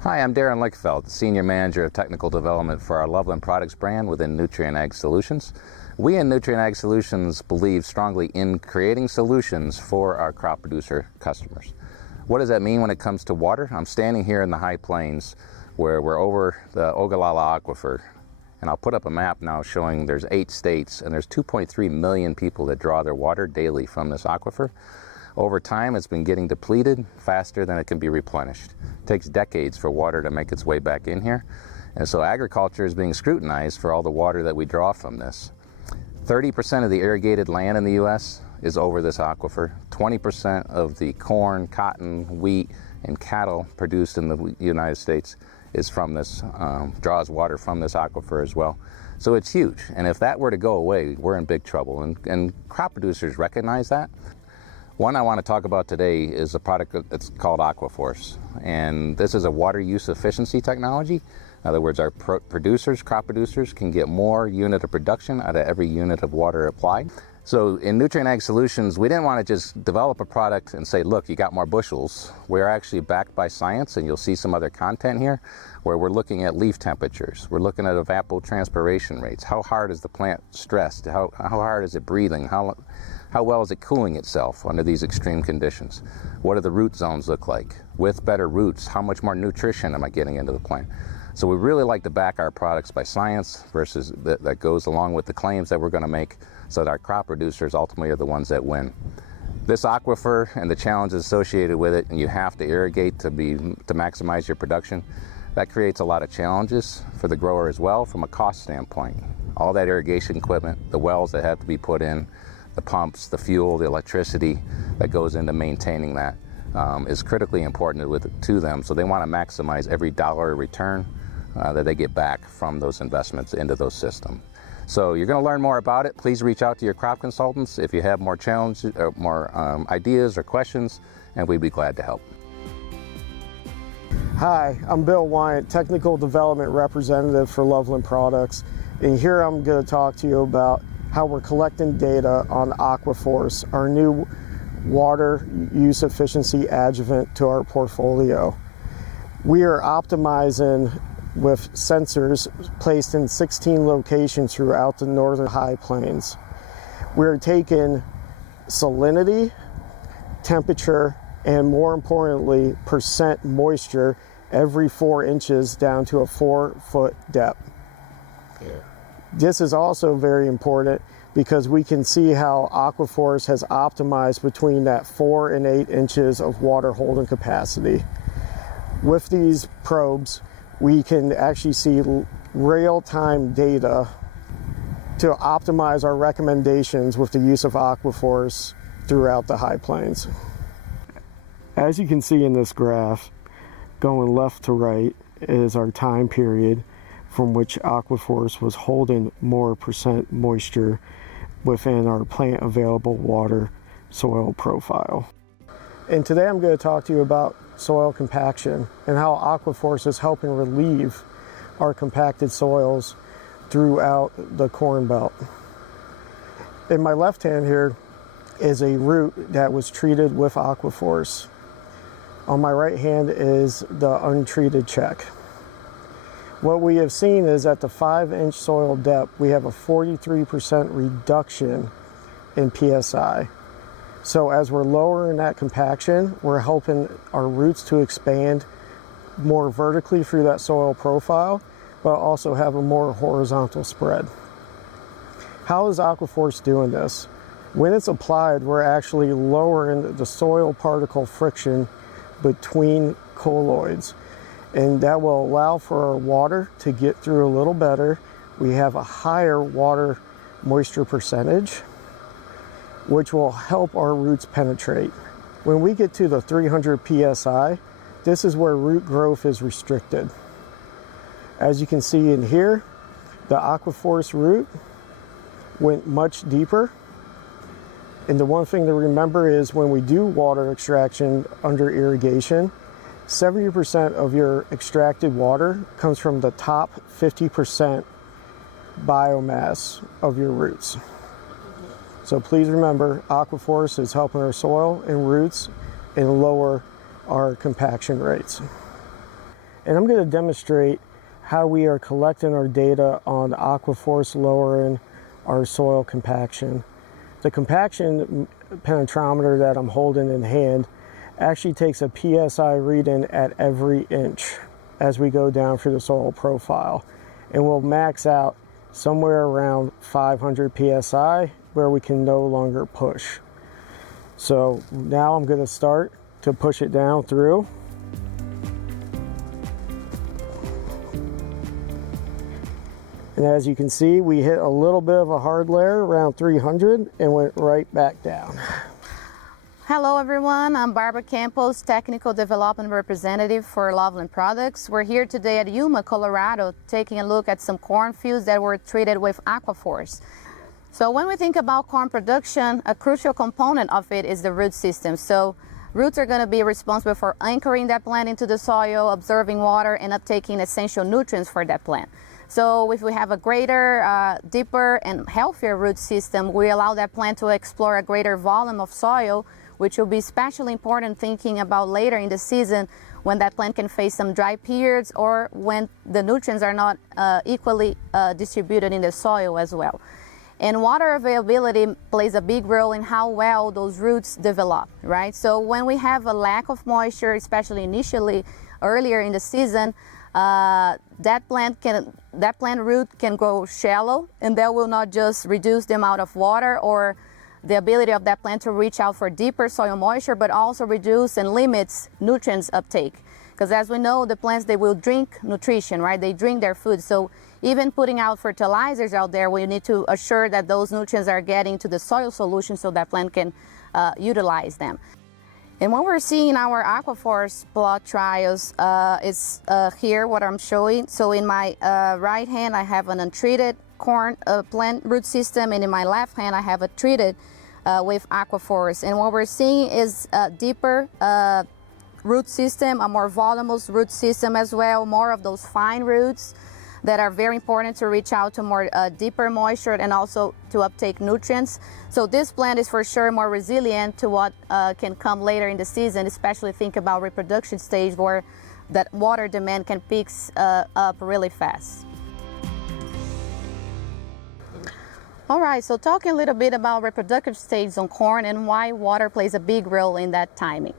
Hi, I'm Darren Lickfeld, Senior Manager of Technical Development for our Loveland Products brand within Nutrient Ag Solutions. We in Nutrient Ag Solutions believe strongly in creating solutions for our crop producer customers. What does that mean when it comes to water? I'm standing here in the high plains where we're over the Ogallala Aquifer, and I'll put up a map now showing there's 8 states and there's 2.3 million people that draw their water daily from this aquifer. Over time, it's been getting depleted faster than it can be replenished. It takes decades for water to make its way back in here. And so agriculture is being scrutinized for all the water that we draw from this. 30% of the irrigated land in the U.S. is over this aquifer. 20% of the corn, cotton, wheat, and cattle produced in the United States is from this, draws water from this aquifer as well. So it's huge. And if that were to go away, we're in big trouble. And crop producers recognize that. One I want to talk about today is a product that's called AQUA FORCE, and this is a water use efficiency technology. In other words, our crop producers can get more unit of production out of every unit of water applied. So in Nutrient Ag Solutions, we didn't want to just develop a product and say, look, you got more bushels. We're actually backed by science, and you'll see some other content here where we're looking at leaf temperatures. We're looking at evapotranspiration rates. How hard is the plant stressed? How hard is it breathing? How well is it cooling itself under these extreme conditions? What do the root zones look like? With better roots, how much more nutrition am I getting into the plant? So we really like to back our products by science versus that goes along with the claims that we're going to make so that our crop producers ultimately are the ones that win. This aquifer and the challenges associated with it, and you have to irrigate to maximize your production, that creates a lot of challenges for the grower as well from a cost standpoint. All that irrigation equipment, the wells that have to be put in, the pumps, the fuel, the electricity that goes into maintaining that is critically important to them. So they want to maximize every dollar return that they get back from those investments into those systems. So you're going to learn more about it. Please reach out to your crop consultants if you have more challenges, or more ideas or questions, and we'd be glad to help. Hi, I'm Bill Wyatt, Technical Development Representative for Loveland Products, and here I'm going to talk to you about how we're collecting data on AQUA FORCE, our new water use efficiency adjuvant to our portfolio. We are optimizing with sensors placed in 16 locations throughout the northern high plains. We're taking salinity, temperature, and more importantly, percent moisture every 4 inches down to a 4-foot depth. Yeah. This is also very important because we can see how AQUA FORCE has optimized between that 4 and 8 inches of water holding capacity. With these probes, we can actually see real-time data to optimize our recommendations with the use of AQUA FORCE throughout the high plains. As you can see in this graph, going left to right is our time period from which AQUA FORCE was holding more percent moisture within our plant available water soil profile. And today I'm going to talk to you about soil compaction and how AQUA FORCE is helping relieve our compacted soils throughout the Corn Belt. In my left hand here is a root that was treated with AQUA FORCE. On my right hand is the untreated check. What we have seen is at the 5-inch soil depth, we have a 43% reduction in PSI. So as we're lowering that compaction, we're helping our roots to expand more vertically through that soil profile, but also have a more horizontal spread. How is AQUA FORCE doing this? When it's applied, we're actually lowering the soil particle friction between colloids, and that will allow for our water to get through a little better. We have a higher water moisture percentage, which will help our roots penetrate. When we get to the 300 PSI, this is where root growth is restricted. As you can see in here, the AQUA FORCE root went much deeper. And the one thing to remember is when we do water extraction under irrigation, 70% of your extracted water comes from the top 50% biomass of your roots. So please remember, AQUA FORCE is helping our soil and roots and lower our compaction rates. and I'm going to demonstrate how we are collecting our data on AQUA FORCE lowering our soil compaction. The compaction penetrometer that I'm holding in hand actually takes a PSI reading at every inch as we go down through the soil profile, and we'll max out somewhere around 500 PSI where we can no longer push. So now I'm going to start to push it down through. And as you can see, we hit a little bit of a hard layer around 300 and went right back down. Hello everyone, I'm Barbara Campos, Technical Development Representative for Loveland Products. We're here today at Yuma, Colorado, taking a look at some cornfields that were treated with AQUA FORCE. So when we think about corn production, a crucial component of it is the root system. So roots are going to be responsible for anchoring that plant into the soil, absorbing water, and uptaking essential nutrients for that plant. So if we have a greater, deeper, and healthier root system, we allow that plant to explore a greater volume of soil, which will be especially important thinking about later in the season when that plant can face some dry periods or when the nutrients are not equally distributed in the soil as well. And water availability plays a big role in how well those roots develop, right? So when we have a lack of moisture, especially initially earlier in the season, that plant root can grow shallow, and that will not just reduce the amount of water or the ability of that plant to reach out for deeper soil moisture, but also reduce and limits nutrients uptake. Because as we know, the plants, they will drink nutrition, right? They drink their food. So even putting out fertilizers out there, we need to assure that those nutrients are getting to the soil solution so that plant can utilize them. And what we're seeing in our AQUA FORCE plot trials is here what I'm showing. So in my right hand, I have an untreated corn plant root system, and in my left hand, I have a treated with AQUA FORCE. And what we're seeing is a deeper root system, a more voluminous root system as well, more of those fine roots that are very important to reach out to more deeper moisture and also to uptake nutrients. So this plant is for sure more resilient to what can come later in the season, especially think about reproduction stage where that water demand can pick up really fast. All right, so talking a little bit about reproductive stage on corn and why water plays a big role in that timing.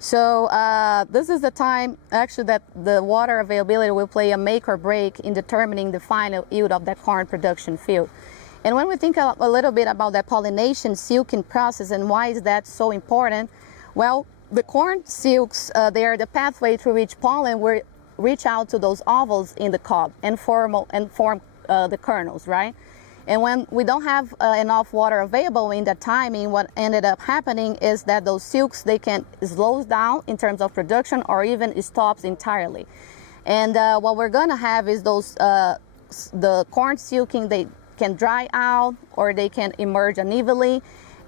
So this is the time actually that the water availability will play a make or break in determining the final yield of that corn production field. And when we think a little bit about that pollination silking process and why is that so important, well, the corn silks, they are the pathway through which pollen will reach out to those ovals in the cob and form the kernels, right? And when we don't have enough water available in that timing, what ended up happening is that those silks, they can slow down in terms of production or even stops entirely. And what we're gonna have is those, the corn silking, they can dry out or they can emerge unevenly.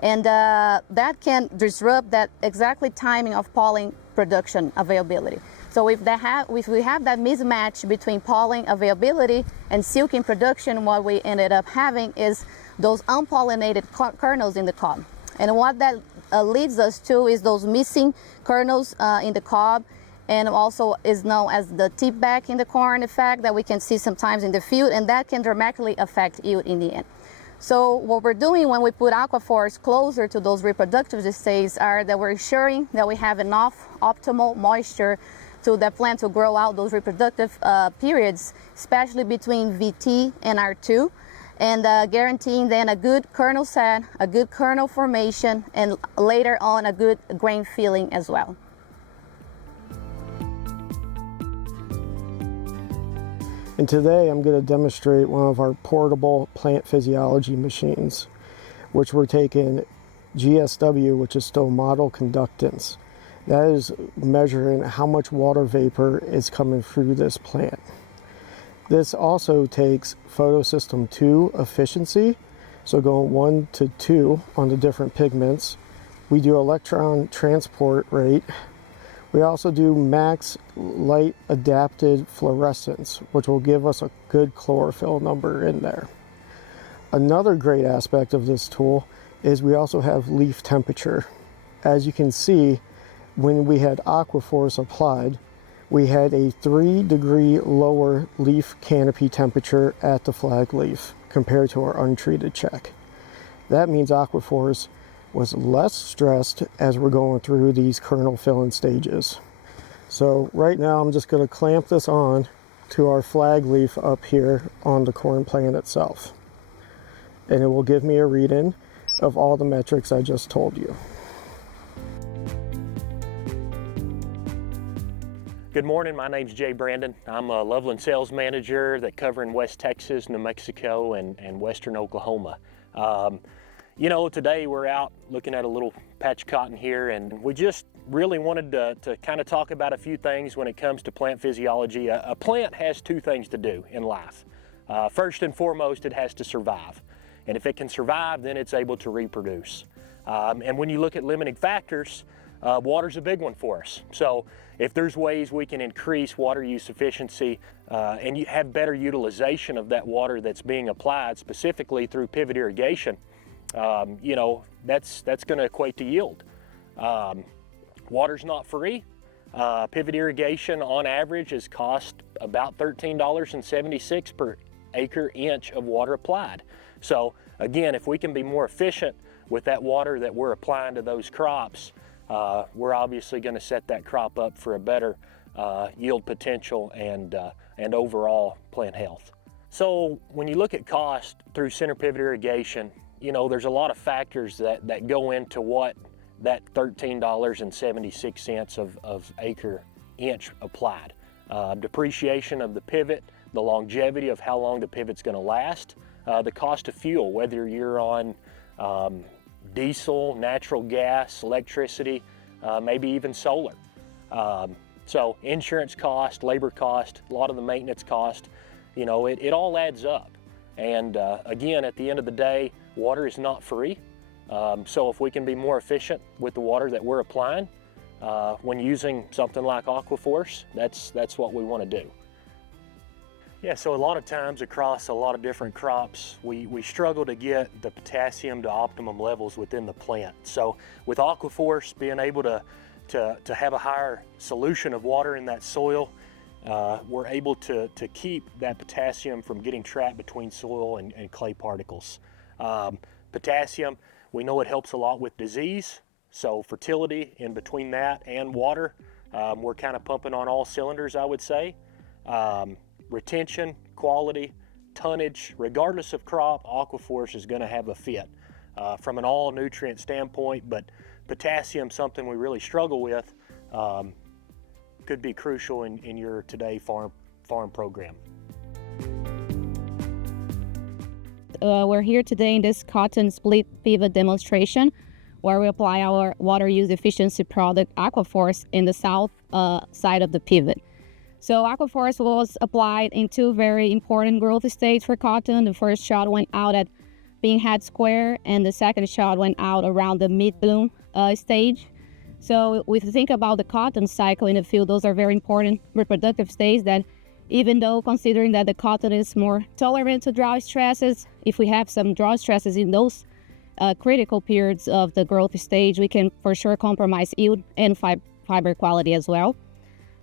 And that can disrupt that exactly timing of pollen production availability. So if we have that mismatch between pollen availability and silking production, what we ended up having is those unpollinated kernels in the cob. And what that leads us to is those missing kernels in the cob, and also is known as the tip back in the corn effect that we can see sometimes in the field, and that can dramatically affect yield in the end. So what we're doing when we put AQUA FORCE closer to those reproductive stages are that we're ensuring that we have enough optimal moisture to the plant to grow out those reproductive periods, especially between VT and R2, and guaranteeing then a good kernel set, a good kernel formation, and later on a good grain filling as well. And today I'm going to demonstrate one of our portable plant physiology machines, which we're taking GSW, which is stomatal conductance. That is measuring how much water vapor is coming through this plant. This also takes photosystem 2 efficiency, so going 1 to 2 on the different pigments. We do electron transport rate. We also do max light adapted fluorescence, which will give us a good chlorophyll number in there. Another great aspect of this tool is we also have leaf temperature. As you can see, when we had AQUA FORCE applied, we had a 3-degree lower leaf canopy temperature at the flag leaf compared to our untreated check. That means AQUA FORCE was less stressed as we're going through these kernel filling stages. So right now I'm just going to clamp this on to our flag leaf up here on the corn plant itself. And it will give me a read-in of all the metrics I just told you. Good morning, my name's Jay Brandon. I'm a Loveland Sales Manager that covering West Texas, New Mexico, and Western Oklahoma. You know, today we're out looking at a little patch of cotton here, and we just really wanted to kind of talk about a few things when it comes to plant physiology. A plant has 2 things to do in life. First and foremost, it has to survive. And if it can survive, then it's able to reproduce. And when you look at limiting factors, water's a big one for us. So if there's ways we can increase water use efficiency and you have better utilization of that water that's being applied, specifically through pivot irrigation, you know, that's going to equate to yield. Water's not free. Pivot irrigation on average has cost about $13.76 per acre inch of water applied. So again, if we can be more efficient with that water that we're applying to those crops, we're obviously going to set that crop up for a better yield potential and overall plant health. So when you look at cost through center pivot irrigation, you know, there's a lot of factors that go into what that $13.76 of acre inch applied. Depreciation of the pivot, the longevity of how long the pivot's going to last, the cost of fuel, whether you're on diesel, natural gas, electricity, maybe even solar. So insurance cost, labor cost, a lot of the maintenance cost, you know, it all adds up. And again, at the end of the day, water is not free. So if we can be more efficient with the water that we're applying, when using something like AQUA FORCE, that's what we want to do. Yeah, so a lot of times across a lot of different crops, we struggle to get the potassium to optimum levels within the plant. So with AQUA FORCE being able to have a higher solution of water in that soil, we're able to keep that potassium from getting trapped between soil and clay particles. Potassium, we know it helps a lot with disease, so fertility in between that and water, we're kind of pumping on all cylinders, I would say. Retention, quality, tonnage, regardless of crop, AQUA FORCE is going to have a fit from an all nutrient standpoint, but potassium, something we really struggle with, could be crucial in your today farm program. We're here today in this cotton split pivot demonstration where we apply our water use efficiency product AQUA FORCE in the south side of the pivot. So AQUA FORCE was applied in 2 very important growth stages for cotton. The first shot went out at being head square, and the second shot went out around the mid-bloom stage. So if we think about the cotton cycle in the field, those are very important reproductive stages that even though considering that the cotton is more tolerant to drought stresses, if we have some drought stresses in those critical periods of the growth stage, we can for sure compromise yield and fiber quality as well.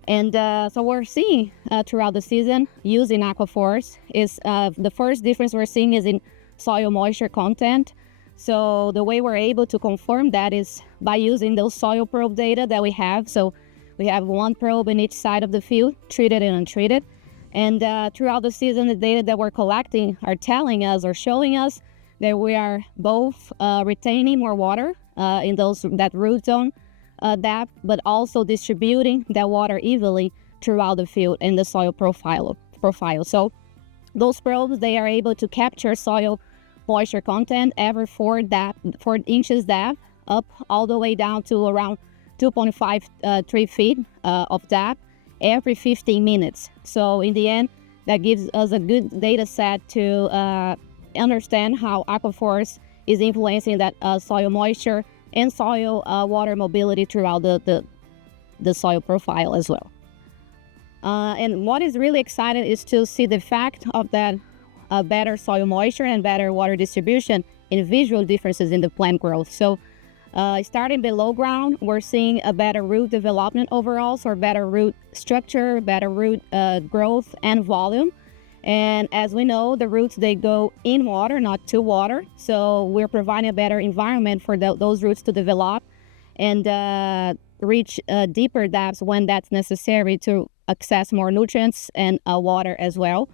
And so we're seeing throughout the season using AQUA FORCE is the first difference we're seeing is in soil moisture content. So the way we're able to confirm that is by using those soil probe data that we have. So we have 1 probe in each side of the field, treated and untreated. And throughout the season, the data that we're collecting are telling us or showing us that we are both retaining more water in that root zone depth, but also distributing that water evenly throughout the field and the soil profile. So those probes, they are able to capture soil moisture content every 4 inches depth up all the way down to around 3 feet of depth every 15 minutes. So in the end, that gives us a good data set to understand how AQUA FORCE is influencing that soil moisture and soil water mobility throughout the soil profile as well. And what is really exciting is to see the effect of that better soil moisture and better water distribution in visual differences in the plant growth. So Starting below ground, we're seeing a better root development overall, so better root structure, better root growth and volume. And as we know, the roots, they go in water, not to water. So we're providing a better environment for those roots to develop and reach deeper depths when that's necessary to access more nutrients and water as well.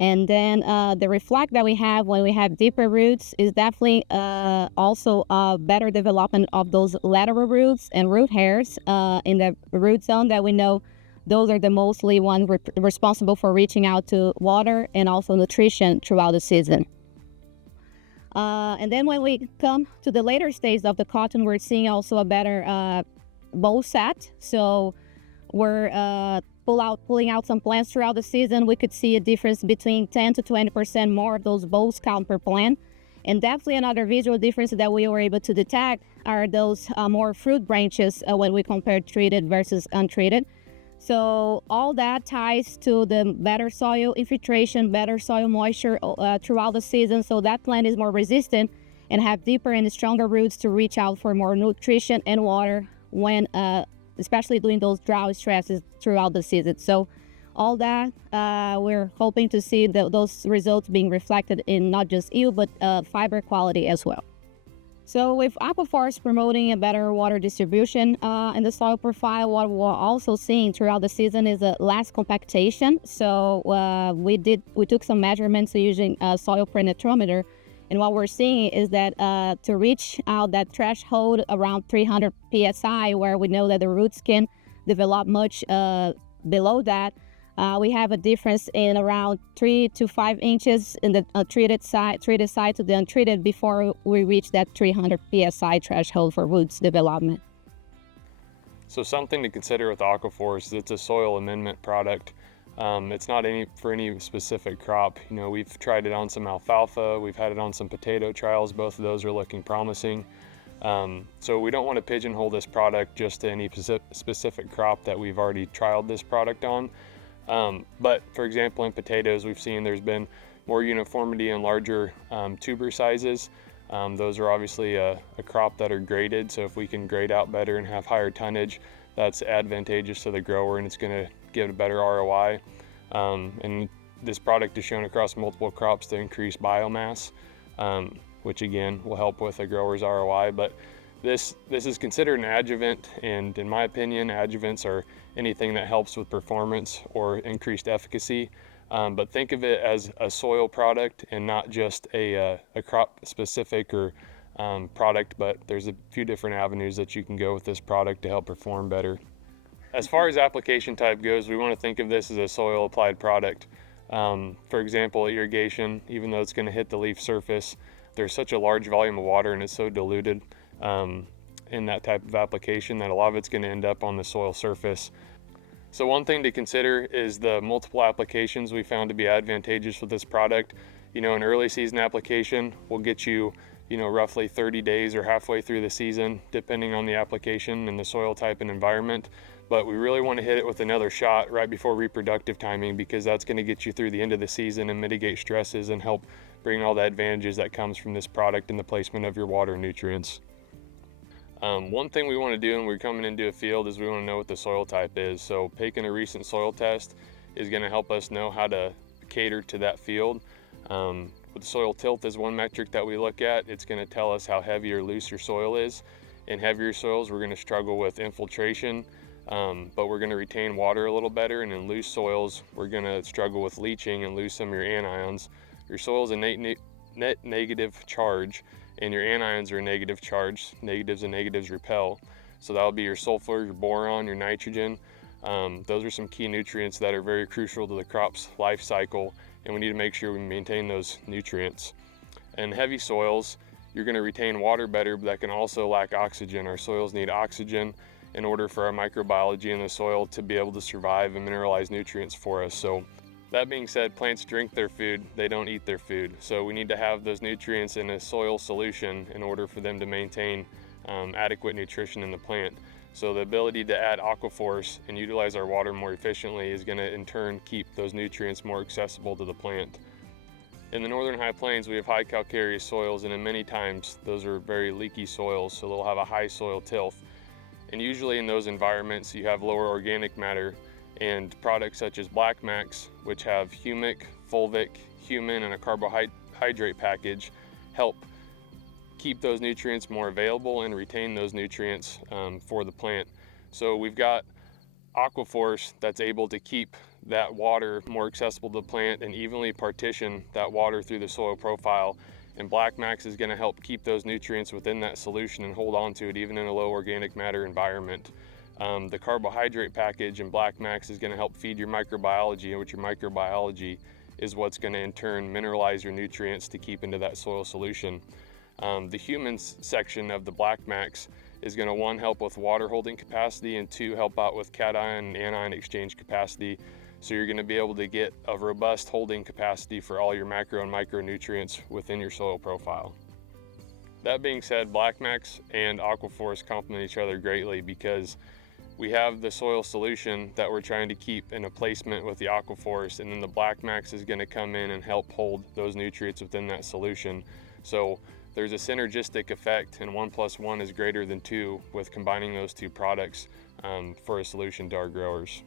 And then the reflect that we have when we have deeper roots is definitely also a better development of those lateral roots and root hairs in the root zone that we know those are the mostly ones responsible for reaching out to water and also nutrition throughout the season. And then when we come to the later stage of the cotton, we're seeing also a better bowl set. So we're pulling out some plants throughout the season. We could see a difference between 10 to 20% more of those bowls count per plant. And definitely another visual difference that we were able to detect are those more fruit branches when we compare treated versus untreated. So all that ties to the better soil infiltration, better soil moisture throughout the season. So that plant is more resistant and have deeper and stronger roots to reach out for more nutrition and water when, especially during those drought stresses throughout the season. So all that, we're hoping to see those results being reflected in not just yield, but fiber quality as well. So with AQUA FORCE promoting a better water distribution in the soil profile, what we're also seeing throughout the season is a less compaction. So we took some measurements using a soil penetrometer, and what we're seeing is that to reach out that threshold around 300 psi, where we know that the roots can develop much below that, we have a difference in around 3 to 5 inches in the treated side to the untreated before we reach that 300 psi threshold for roots development. So something to consider with AQUA FORCE is it's a soil amendment product. It's not for any specific crop. You know, we've tried it on some alfalfa, we've had it on some potato trials. Both of those are looking promising. So we don't want to pigeonhole this product just to any specific crop that we've already trialed this product on. But for example, in potatoes, we've seen there's been more uniformity and larger tuber sizes. Those are obviously a crop that are graded, so if we can grade out better and have higher tonnage, that's advantageous to the grower and it's going to give a better ROI. And this product is shown across multiple crops to increase biomass, which again will help with a grower's ROI. But this is considered an adjuvant, and in my opinion, adjuvants are anything that helps with performance or increased efficacy. But think of it as a soil product and not just a crop specific or product, but there's a few different avenues that you can go with this product to help perform better. As far as application type goes, we want to think of this as a soil applied product. For example, irrigation, even though it's going to hit the leaf surface, there's such a large volume of water and it's so diluted in that type of application that a lot of it's going to end up on the soil surface. So one thing to consider is the multiple applications we found to be advantageous with this product. You know, an early season application will get you, roughly 30 days or halfway through the season, depending on the application and the soil type and environment. But we really want to hit it with another shot right before reproductive timing, because that's going to get you through the end of the season and mitigate stresses and help bring all the advantages that comes from this product in the placement of your water and nutrients. One thing we want to do when we're coming into a field is we want to know what the soil type is. So taking a recent soil test is going to help us know how to cater to that field. With soil tilt is one metric that we look at. It's going to tell us how heavy or loose your soil is. In heavier soils, we're going to struggle with infiltration, but we're going to retain water a little better. And in loose soils, we're going to struggle with leaching and lose some of your anions. Your soil is a net negative charge, and your anions are a negative charge. Negatives and negatives repel. So that'll be your sulfur, your boron, your nitrogen. Those are some key nutrients that are very crucial to the crop's life cycle, and we need to make sure we maintain those nutrients. In heavy soils, you're going to retain water better, but that can also lack oxygen. Our soils need oxygen in order for our microbiology in the soil to be able to survive and mineralize nutrients for us. So that being said, plants drink their food, they don't eat their food. So we need to have those nutrients in a soil solution in order for them to maintain adequate nutrition in the plant. So the ability to add AQUA FORCE and utilize our water more efficiently is going to in turn keep those nutrients more accessible to the plant. In the northern high plains, we have high calcareous soils, and in many times those are very leaky soils, so they'll have a high soil tilth. And usually in those environments you have lower organic matter, and products such as Black Max, which have humic, fulvic, humin, and a carbohydrate package, help keep those nutrients more available and retain those nutrients for the plant. So we've got AQUA FORCE that's able to keep that water more accessible to the plant and evenly partition that water through the soil profile. And Black Max is going to help keep those nutrients within that solution and hold on to it even in a low organic matter environment. The carbohydrate package in Black Max is going to help feed your microbiology, which your microbiology is what's going to in turn mineralize your nutrients to keep into that soil solution. The humans section of the Black Max is going to, one, help with water holding capacity, and two, help out with cation and anion exchange capacity. So you're going to be able to get a robust holding capacity for all your macro and micronutrients within your soil profile. That being said, Black Max and AQUA FORCE complement each other greatly because we have the soil solution that we're trying to keep in a placement with the AQUA FORCE, and then the Black Max is going to come in and help hold those nutrients within that solution. So there's a synergistic effect, and 1 + 1 is greater than 2 with combining those two products for a solution to our growers.